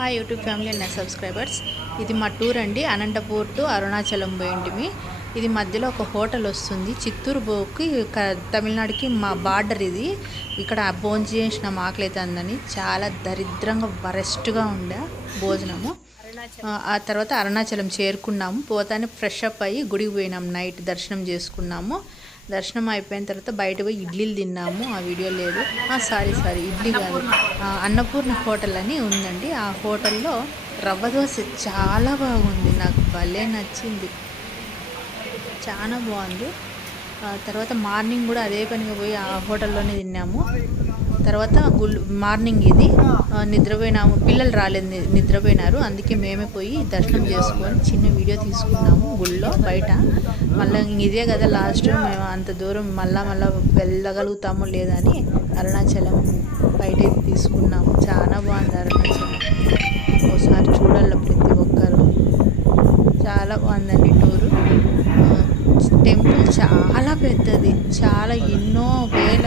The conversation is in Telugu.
హాయ్ యూట్యూబ్ ఫ్యామిలీ అండ్ నా సబ్స్క్రైబర్స్. ఇది మా టూర్ అండి. అనంతపూర్ టు అరుణాచలం పోయింటిమి. ఇది మధ్యలో ఒక హోటల్ వస్తుంది. చిత్తూరు బోకి తమిళనాడుకి మా బార్డర్ ఇది. ఇక్కడ భోజనం చేసిన అందని చాలా దరిద్రంగా వరెస్ట్గా ఉండే భోజనము. ఆ, ఆ తర్వాత అరుణాచలం చేరుకున్నాము. పోతానే ఫ్రెష్ అప్ అయ్యి గుడికి పోయినాం. నైట్ దర్శనం చేసుకున్నాము. దర్శనం అయిపోయిన తర్వాత బయట పోయి ఇడ్లీలు తిన్నాము. ఆ వీడియో లేదు. సారీ సారీ ఇడ్లీ కాదు. అన్నపూర్ణ హోటల్ అని ఉందండి. ఆ హోటల్లో రవ్వ దోశ చాలా బాగుంది. నాకు భలే నచ్చింది. చాలా బాగుంది. ఆ తర్వాత మార్నింగ్ కూడా అదే పనిగా పోయి ఆ హోటల్లోనే తిన్నాము. తర్వాత గుల్ మార్నింగ్ ఇది. నిద్రపోయినాము. పిల్లలు రాలేదు నిద్రపోయినారు. అందుకే మేమే పోయి దర్శనం చేసుకొని చిన్న వీడియో తీసుకున్నాము గుళ్ళో బయట. మళ్ళీ ఇదే కదా లాస్ట్. మేము అంత దూరం మళ్ళా మళ్ళా వెళ్ళగలుగుతామో లేదని అరుణాచలం బయట తీసుకున్నాము. చాలా బాగుంది అరుణాచలం. ఒకసారి చూడాలి ప్రతి ఒక్కరు. చాలా బాగుందండి టూరు. టెంపుల్ చాలా పెద్దది. చాలా ఎన్నో వేల